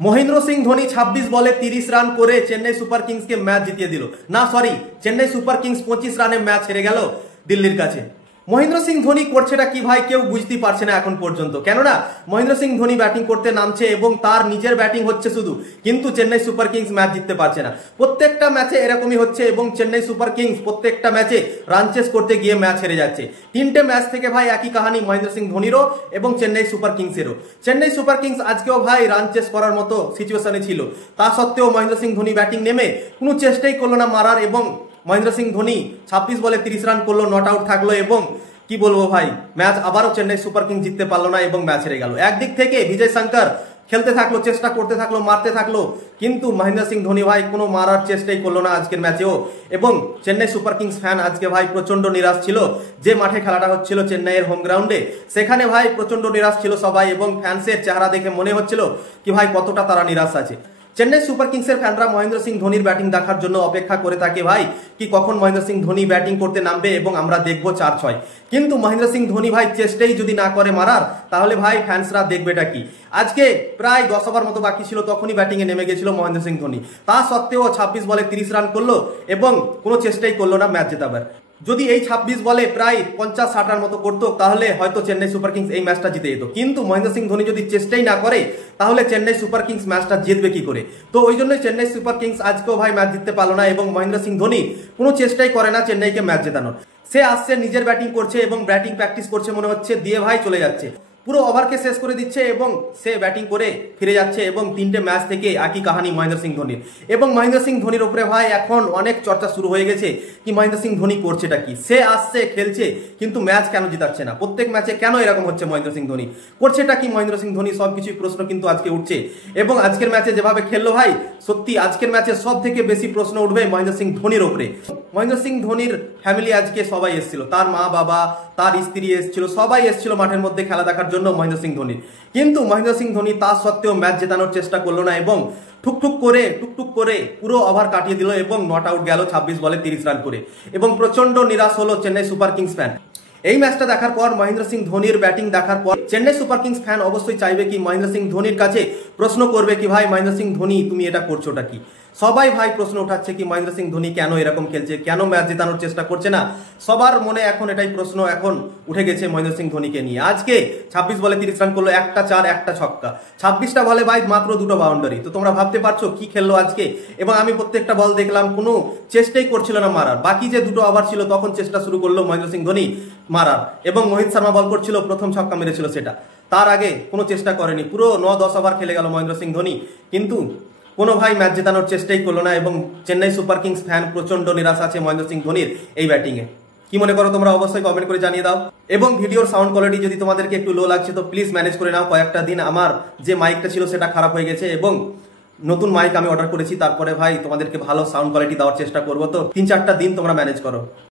মহেন্দ্র সিং ধোনি 26 বলে 30 রান করে Chennai super কিংসকে match জিতিয়ে দিল। না সরি, চেন্নাই সুপার কিংস 25 রানে ম্যাচ হেরে গেল দিল্লির কাছে। মহেন্দ্র সিং ধোনি করছেটা কি ভাই কেউ বুঝতেই পারছে না এখন পর্যন্ত। কেননা মহেন্দ্র সিং ধোনি ব্যাটিং করতে নামছে এবং তার নিজের ব্যাটিং হচ্ছে শুধু, কিন্তু চেন্নাই সুপার কিংস ম্যাচ জিততে পারছে না। প্রত্যেকটা ম্যাচে এরকমই হচ্ছে এবং চেন্নাই সুপার কিংস প্রত্যেকটা ম্যাচে রান চেস করতে গিয়ে ম্যাচ হেরে যাচ্ছে। তিনটে ম্যাচ থেকে ভাই একই কাহানি মহেন্দ্র সিং ধোনিরও এবং চেন্নাই সুপার কিংসেরও। চেন্নাই সুপার কিংস আজকেও ভাই রান চেস করার মতো সিচুয়েশনে ছিল, তা সত্ত্বেও মহেন্দ্র সিং ধোনি ব্যাটিং নেমে কোনো চেষ্টাই করলো না মারার এবং মহেন্দ্র সিং ধোনি 26 বলে 30 রান করলো, নট আউট থাকলো এবং কি বলবো ভাই, ম্যাচ আবারও চেন্নাই সুপার কিংস জিততে পারলো না এবং ম্যাচ হেরে গেল। একদিক থেকে বিজয় শঙ্কর খেলতে থাকলো, চেষ্টা করতে থাকলো, মারতে থাকলো, কিন্তু মহেন্দ্র সিং ধোনি ভাই কোনো মারার চেষ্টাই করলো না আজকের ম্যাচেও। এবং চেন্নাই সুপার কিংস ফ্যান আজকে ভাই প্রচন্ড নিরাশ ছিল। যে মাঠে খেলাটা হচ্ছিল চেন্নাইয়ের হোম গ্রাউন্ডে, সেখানে ভাই প্রচন্ড নিরাশ ছিল সবাই এবং ফ্যান্সের চেহারা দেখে মনে হচ্ছিল কি ভাই কতটা তারা নিরাশ আছে। চেন্নাই সুপার কিংসের ফ্যানরা মহেন্দ্র সিং ধোনির ব্যাটিং দেখার জন্য অপেক্ষা করে থাকে ভাই, কি কখন মহেন্দ্র সিং ধোনি ব্যাটিং করতে নামবে এবং আমরা দেখবো 4-6। কিন্তু মহেন্দ্র সিং ধোনি ভাই চেষ্টাই যদি না করে মারার, তাহলে ভাই ফ্যান্সরা দেখবেটা কি। আজকে প্রায় 10 ওভার মতো বাকি ছিল, তখনই ব্যাটিং এ নেমে গেছিল মহেন্দ্র সিং ধোনি। তা সত্ত্বেও 26 বলে 30 রান করলো এবং কোনো চেষ্টাই করলো না ম্যাচ জেতাবার। যদি এই 26 বলে প্রায় 50-60 রান মতো করতো, তাহলে হয়তো চেন্নাই সুপার কিংস এই ম্যাচটা জিতে যেত। কিন্তু মহেন্দ্র সিং ধোনি যদি চেষ্টাই না করে, তাহলে চেন্নাই সুপার কিংস ম্যাচটা জিতবে কি করে। তো ওই জন্যই চেন্নাই সুপার কিংস আজকেও ভাই ম্যাচ জিততে পারলো না এবং মহেন্দ্র সিং ধোনি কোনো চেষ্টাই করে না চেন্নাইকে ম্যাচ জেতানোর। সে আসছে, নিজের ব্যাটিং করছে এবং ব্যাটিং প্র্যাকটিস করছে মনে হচ্ছে, দিয়ে ভাই চলে যাচ্ছে, পুরো ওভারকে শেষ করে দিচ্ছে এবং সে ব্যাটিং করে ফিরে যাচ্ছে। এবং তিনটে ম্যাচ থেকে একই কাহানি মহেন্দ্র সিং ধোনির। এবং মহেন্দ্র সিং ধোনির উপরে ভাই এখন অনেক চর্চা শুরু হয়ে গেছে কি মহেন্দ্র সিং ধোনি করছেটা কি। সে আসছে, খেলছে, কিন্তু ম্যাচ কেন জিতাচ্ছে না, প্রত্যেক ম্যাচে কেন এরকম হচ্ছে মহেন্দ্র সিং ধোনি, করছেটা কি মহেন্দ্র সিং ধোনি, সবকিছু প্রশ্ন কিন্তু আজকে উঠছে। এবং আজকের ম্যাচে যেভাবে খেললো ভাই, সত্যি আজকের ম্যাচে সব থেকে বেশি প্রশ্ন উঠবে মহেন্দ্র সিং ধোনির উপরে। মহেন্দ্র সিং ধোনির ফ্যামিলি আজকে সবাই এসেছিল, তার মা বাবা, তার স্ত্রী এসেছিল, সবাই এসেছিল মাঠের মধ্যে খেলা দেখার জন্য মহেন্দ্র সিং ধোনি। কিন্তু মহেন্দ্র সিং ধোনি তা সত্ত্বেও ম্যাচ জেতানোর চেষ্টা করলো না এবং টুকটুক করে পুরো ওভার কাটিয়ে দিল এবং নট আউট গেল 26 বলে 30 রান করে। এবং প্রচন্ড নিরাশ হলো চেন্নাই সুপার কিংস ফ্যান। এই ম্যাচটা দেখার পর, মহেন্দ্র সিং ধোনির ব্যাটিং দেখার পর, চেন্নাই সুপার কিংস ফ্যান অবশ্যই চাইবে কি মহেন্দ্র সিং ধোনির কাছে প্রশ্ন করবে কি ভাই মহেন্দ্র সিং ধোনি তুমি এটা করছোটা কি। সবাই ভাই প্রশ্ন উঠাচ্ছে কি মহেন্দ্র সিং ধোনি কেন এরকম খেলছে, কেন ম্যাচ জেতানোর চেষ্টা করছে না। সবার মনে এখন এটাই প্রশ্ন এখন উঠে গেছে মহেন্দ্র সিং ধোনিকে নিয়ে। আজকে 26 বলে 30 রান করলো, একটা 4 একটা ছক্কা, 26টা বলে ভাই মাত্র 2টো বাউন্ডারি। তো তোমরা ভাবতে পারছো কি খেললো আজকে। এবং আমি প্রত্যেকটা বল দেখলাম, কোনো চেষ্টাই করছিল না মারার। বাকি যে 2টো ওভার ছিল তখন চেষ্টা শুরু করলো মহেন্দ্র সিং ধোনি মারার এবং মোহিত শর্মা বল করছিল, প্রথম ছক্কা মেরেছিল সেটা। তার আগে কোনো চেষ্টা করেনি, পুরো 9-10 ওভার খেলে গেল মহেন্দ্র সিং ধোনি, কিন্তু কোনো ভাই ম্যাচ জেতানোর চেষ্টাই করলো না। এবং চেন্নাই সুপার কিংস ফ্যান প্রচন্ড নিরাশ আছে মহেন্দ্র সিং ধোনির এই ব্যাটিংয়ে। কি মনে করো তোমরা অবশ্যই কমেন্ট করে জানিয়ে দাও। এবং ভিডিওর সাউন্ড কোয়ালিটি যদি তোমাদেরকে একটু লো লাগছে তো প্লিজ ম্যানেজ করে নাও। কয়েকটা দিন আমার যে মাইকটা ছিল সেটা খারাপ হয়ে গেছে এবং নতুন মাইক আমি অর্ডার করেছি, তারপরে ভাই তোমাদেরকে ভালো সাউন্ড কোয়ালিটি দেওয়ার চেষ্টা করবো। তো 3-4টা দিন তোমরা ম্যানেজ করো।